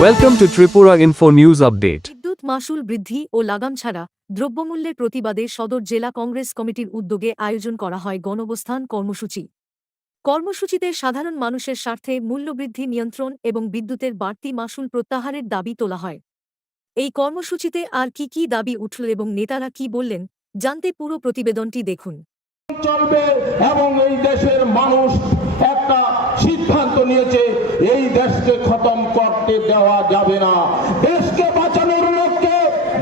Welcome to Tripura Info News Update. বিদ্যুৎ মাশুল বৃদ্ধি ও লাগাম ছাড়া দ্রব্যমূল্যের প্রতিবাদে সদর জেলা কংগ্রেস কমিটির উদ্যোগে আয়োজন করা হয় গণঅবস্থান কর্মসূচি। কর্মসূচিতে সাধারণ মানুষের স্বার্থে মূল্যবৃদ্ধি নিয়ন্ত্রণ এবং বিদ্যুতের বাড়তি মাশুল প্রত্যাহারের দাবি তোলা হয়। এই কর্মসূচিতে আর কি দাবি উঠল এবং নেতারা কি বললেন জানতে পুরো প্রতিবেদনটি দেখুন। চলবে এবং এই দেশের মানুষ একটা সিদ্ধান্ত নিয়েছে, এই দেশকে খতম করতে দেওয়া যাবে না। দেশকে বাঁচানোর লক্ষ্যে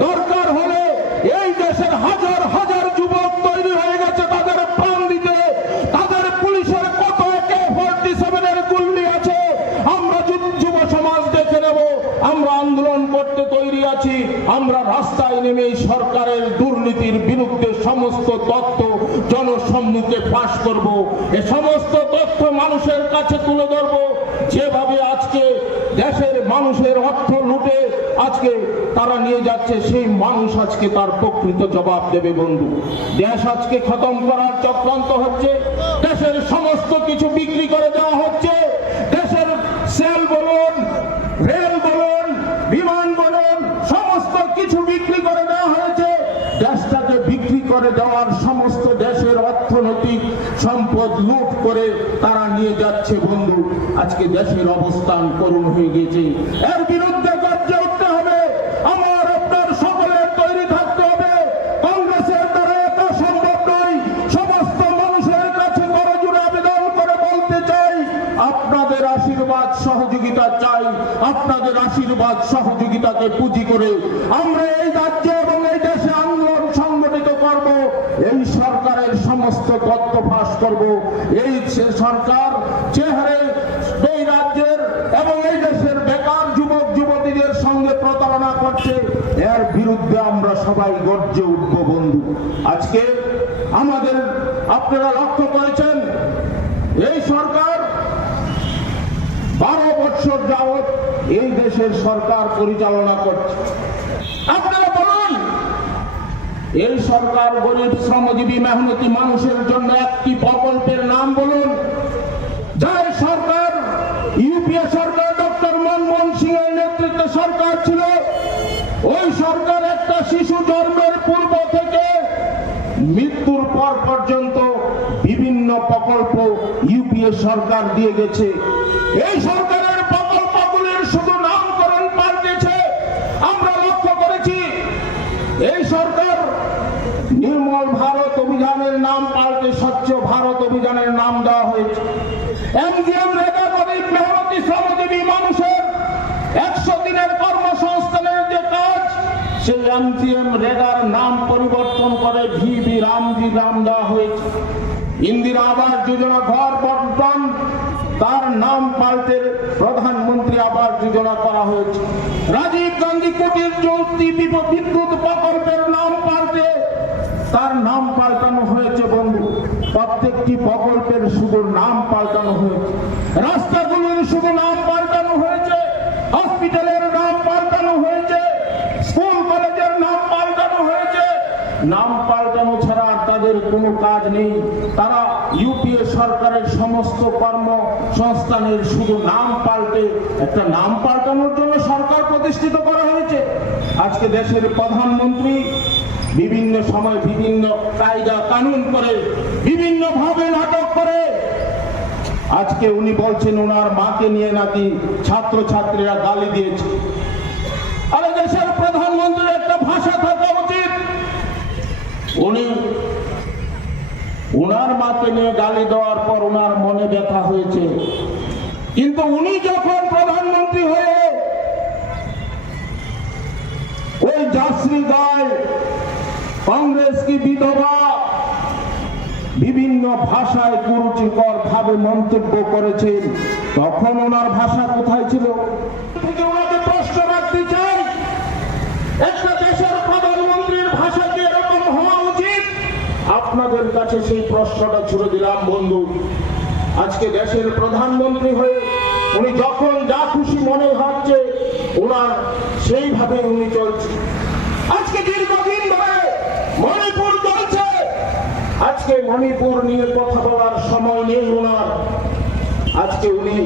দরকার হলে এই দেশের হাজার হাজার যুবক তৈরি হয়ে গেছে তাদের প্রাণ দিতে। তাদের পুলিশের কত AK-47 এর গুলি আছে, আমরা যুব সমাজ দেখে নেব। আমরা আন্দোলন করতে তৈরি আছি। আমরা রাস্তায় নেমে সরকারের দুর্নীতির বিরুদ্ধে সমস্ত তথ্য জনসম্মুখে ফাঁস করব। এই সমস্ত তথ্য মানুষের কাছে তুলে ধরব। যেভাবে আজকে দেশের মানুষের অর্থ লুটে আজকে তারা নিয়ে যাচ্ছে, সেই মানুষ আজকে তার প্রকৃত জবাব দেবে। বন্ধু, দেশ আজকে খতম করার চক্রান্ত হচ্ছে। দেশের সমস্ত কিছু বিক্রি করে দেওয়া হচ্ছে। দেশের সেল বলুন, রেল বলুন, বিমান বলুন, সমস্ত কিছু বিক্রি করে দেওয়া হয়েছে। দেশটাকে বিক্রি করে দেওয়ার সমস্ত দেশের অর্থনৈতিক সম্পদ লুট করে তারা নিয়ে যাচ্ছে। বন্ধু, আজকে দেশের অবস্থান করুণ হয়ে গেছে। এর বিরুদ্ধে গর্জে উঠতে হবে। আমার আপনার সকলের তৈরি থাকতে হবে। কংগ্রেসের দ্বারা এটা সম্ভব নয়। সমস্ত মানুষের কাছে করজোড়ে আবেদন করে বলতে চাই, আপনাদের আশীর্বাদ সহযোগিতা চাই। আপনাদের আশীর্বাদ সহযোগিতাকে পুঁজি করে আমরা এই রাজ্যে এবং এই দেশে আন্দোলন সংগঠিত করব। এই সরকারের সমস্ত তথ্য ফাঁস করব। এই সরকার যে হারে এই রাজ্যের এবং এই দেশের বেকার যুবক যুবতীদের সঙ্গে প্রতারণা করছে, এর বিরুদ্ধে আমরা সবাই গর্জে উঠব। বন্ধু, আজকে আমাদের আপনারা লক্ষ্য করেছেন, এই সরকার 12 বছর যাবৎ এই দেশের সরকার পরিচালনা করছে। আপনারা বলুন, এই সরকার গরিব শ্রমজীবী মেহনতি মানুষের জন্য একটি প্রকল্পের নাম বলুন। যার সরকার ইউপিএ সরকার, ডক্টর মনমোহন সিং এর নেতৃত্বে সরকার ছিল, ওই সরকার একটা শিশু জন্মের পূর্ব থেকে মৃত্যুর পর পর্যন্ত বিভিন্ন প্রকল্প ইউপিএ সরকার দিয়ে গেছে। এই সরকারের প্রকল্পগুলির শুধু নামকরণ পাল্টেছে। আমরা লক্ষ্য করেছি, এই সরকার নির্মল ভারত অভিযানের নাম পাল্টে স্বচ্ছ ভারত অভিযানের নাম দেওয়া হয়েছে। এমজিএম রেগা গরিব মেহনতি শ্রমজীবী মানুষের 100 দিনের কর্মসংস্থানের যে কাজ, সেই এমজিএম রেগার নাম পরিবর্তন করে ভিবি রামজি নাম দেওয়া হয়েছে। ইন্দিরা আবাস যোজনা ঘর বন্টন, তার নাম পাল্টে প্রধানমন্ত্রী আবাস যোজনা করা হয়েছে। রাজীব গান্ধী কুটির জ্যোতি বিদ্যুৎ প্রকল্পের নাম পাল্টে তার নাম পাল্টানো হয়েছে। বন্ধু, প্রত্যেকটি প্রকল্পের শুধু নাম পাল্টানো হয়েছে। রাস্তাগুলির শুধু নাম পাল্টানো হয়েছে। হসপিটালের নাম পাল্টানো হয়েছে। স্কুল কলেজের নাম পাল্টানো হয়েছে। নাম পাল্টানো ছাড়া তাদের কোনো কাজ নেই। তারা ইউপিএ সরকারের সমস্ত কর্মসংস্থানের শুধু নাম পাল্টে, একটা নাম পাল্টানোর জন্য সরকার প্রতিষ্ঠিত করা হয়েছে। আজকে দেশের প্রধানমন্ত্রী বিভিন্ন সময় বিভিন্ন কায়দা কানুন করে, বিভিন্ন ভাবে নাটক করে। আজকে উনি বলছেন ওনার মাকে নিয়ে নাকি ছাত্রছাত্রীরা গালি দিয়েছে। আরে দেশের প্রধানমন্ত্রীর একটা ভাষা থাকা উচিত। উনি ওনার মাকে নিয়ে গালি দেওয়ার পর ওনার মনে ব্যথা হয়েছে, কিন্তু উনি যখন প্রধানমন্ত্রী হয়ে ওই জাসরি গায় কংগ্রেস কি বিধবা বিভিন্ন ভাষায় কুরুচিকর ভাবে মন্তব্য করেছেন, তখন ওনার ভাষা কোথায় ছিল? ওনাকে প্রশ্ন রাখতে চাই, একটা দেশের প্রধানমন্ত্রীর ভাষা কি এরকম হওয়া উচিত? আপনাদের কাছে সেই প্রশ্নটা ছুড়ে দিলাম। বন্ধু, আজকে দেশের প্রধানমন্ত্রী হয়ে উনি যখন যা খুশি মনে হচ্ছে ওনার সেইভাবে উনি চলছে। আজকে দীর্ঘদিন ধরে মণিপুর চলছে। আজকে মণিপুর নিয়ে কথা বলার সময় নেই ওনার। আজকে উনি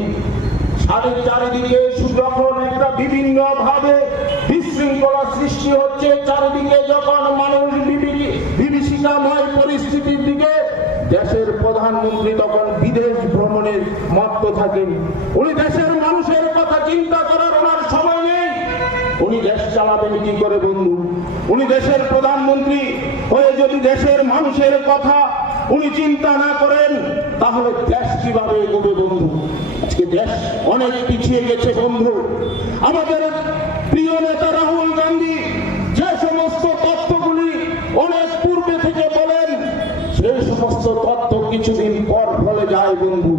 চারিদিকে যখন একটা বিভিন্ন ভাবে বিশৃঙ্খলা সৃষ্টি হচ্ছে, চারিদিকে যখন মানুষ বিভীষিকাময় পরিস্থিতির দিকে, দেশের প্রধানমন্ত্রী তখন বিদেশ ভ্রমণে মত্ত থাকেন। উনি দেশের মানুষের কথা চিন্তা করার ওনার সময় নেই। উনি দেশ চালাবেন কি করে বন্ধু? উনি দেশের প্রধানমন্ত্রী হয়ে যদি দেশের মানুষের কথা উনি চিন্তা না করেন, তাহলে দেশ কিভাবে এগোবে বন্ধু? আজকে দেশ অনেক পিছিয়ে গেছে বন্ধু। আমাদের প্রিয় নেতা রাহুল গান্ধী যে সমস্ত তথ্যগুলি অনেক পূর্বে থেকে বলেন, সেই সমস্ত তথ্য কিছুদিন পর ফলে যায় বন্ধু।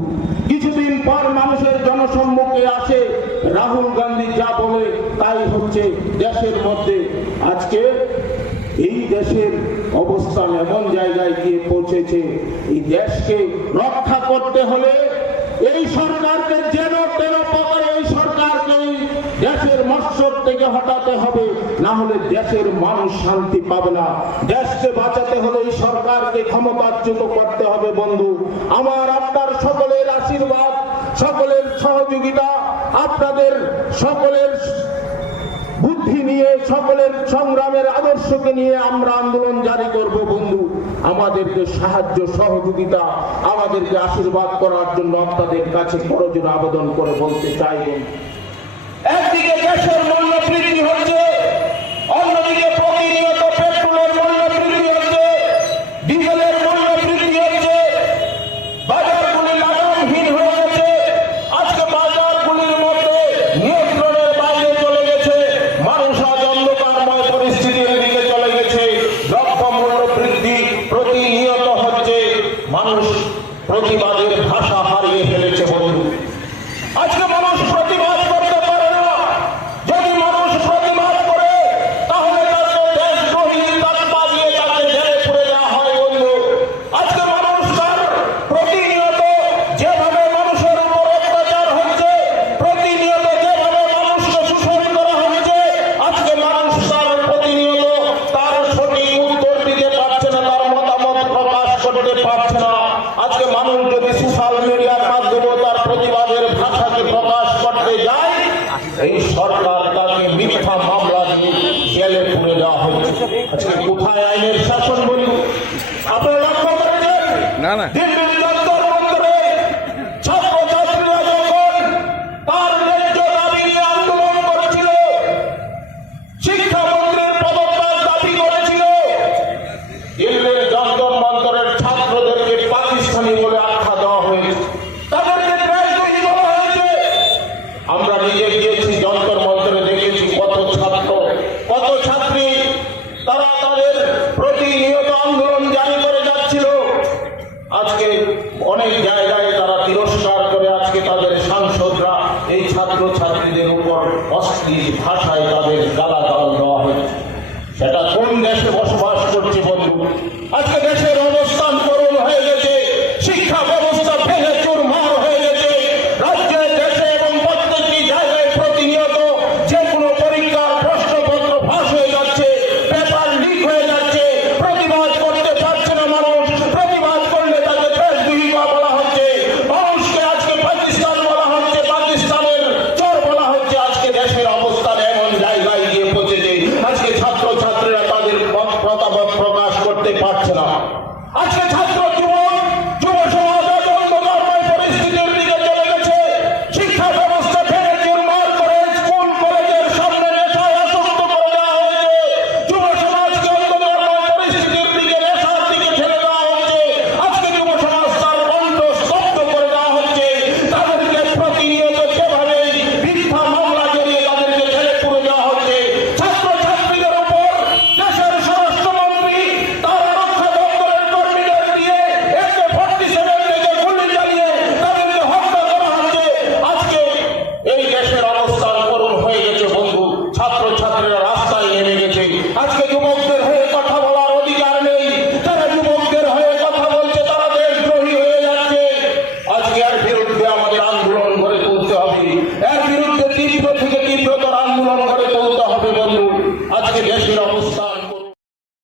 কিছুদিন পর মানুষের জনসম্মুখে আসে রাহুল গান্ধী যা বলে তাই হচ্ছে দেশের মধ্যে। আজকে এই দেশের অবস্থান এমন জায়গায় গিয়ে পৌঁছেছে, এই দেশকে রক্ষা করতে হলে এই সরকারকে যেন তেন প্রকারে এই সরকারকে দেশের মস্তক থেকে হটাতে হবে, না হলে দেশের মানুষ শান্তি পাবে না। দেশকে বাঁচাতে হলে এই সরকারকে ক্ষমতাচ্যুত করতে হবে বন্ধু। আমার আপনার সকলের আশীর্বাদ, সকলের সহযোগিতা, আপনাদের সকলের বুদ্ধি নিয়ে, সকলের সংগ্রামের আদর্শকে নিয়ে আমরা আন্দোলন জারি করব বন্ধু। আমাদেরকে সাহায্য সহযোগিতা, আমাদেরকে আশীর্বাদ করার জন্য আপনাদের কাছে করজোড়ে আবেদন করে বলতে চাই বন্ধু। একদিকে দেশের মূল্য বৃদ্ধি হচ্ছে, অন্যদিকে প্রতিনিয়ত পেট্রোলের মূল্য বৃদ্ধি হচ্ছে, ডিজেলের মূল্য বৃদ্ধি হচ্ছে, বাজারগুলি লাগামহীন হয়ে গেছে। আজকে বাজারগুলির মধ্যে নিয়ন্ত্রণের বাইরে চলে গেছে, মানুষ আজ অন্ধকারময় পরিস্থিতির দিকে চলে গেছে। দ্রব্যমূল্য বৃদ্ধি প্রতিনিয়ত হচ্ছে, মানুষ প্রতিবাদের ভাষা হারিয়ে ফেলেছে বন্ধু। আজকে মানুষ প্রতিবাদ করতে পারে না। যদি মানুষ প্রতিবাদ করে, তাহলে তাকে দেশদ্রোহী তকমা দিয়ে তাকে জেলে পুরে দেওয়া হয় বন্ধু। আজকে মানুষ তার প্রতিনিয়ত যেভাবে মানুষের উপর অত্যাচার হচ্ছে, প্রতিনিয়ত যেভাবে মানুষকে শোষণ করা হচ্ছে, আজকে মানুষ তার প্রতিনিয়ত তার সঠিক উত্তর দিতে পারছে না, তার মতামত প্রকাশ করতে পারছে না। আজকে মানুষ যদি সোশ্যাল মিডিয়ার মাধ্যমে তার প্রতিবাদের ভাষাকে প্রকাশ করতে যায়, এই সরকার তাকে মিথ্যা মামলা দিয়ে জেলে পুরে দেওয়া হচ্ছে। আজকে কোথায় আইনের শাসন বন্ধু? আপনারা লক্ষ্য করেছেন দিল্লির যন্তর মন্তরে ছাত্রছাত্রীরা যখন তার ন্যায্য দাবি নিয়ে আন্দোলন করেছিল, শিক্ষামন্ত্রীর পদত্যাগ দাবি করেছিল, দিল্লির যন্তর মন্তরের ছাত্রদেরকে পাকিস্তানি বলে আখ্যা দেওয়া হয়েছে, তাদেরকে দেশদ্রোহী বলা হয়েছে। আমরা নিজে গিয়েছি যন্তর মন্তরে, দেখেছি কত ছাত্র, কত ছাত্রী তারা তাদের প্রতিনিয়ত আন্দোলন জারি করে যাচ্ছিল। আজকে অনেক জায়গায় তারা তিরস্কার করে, আজকে তাদের সাংসদরা এই ছাত্র ছাত্রীদের উপর অশ্লীল ভাষায় তাদের গালাগাল দেওয়া হয়েছে। সেটা কোন দেশে বসবাস করছে বন্ধু? আজকে দেশের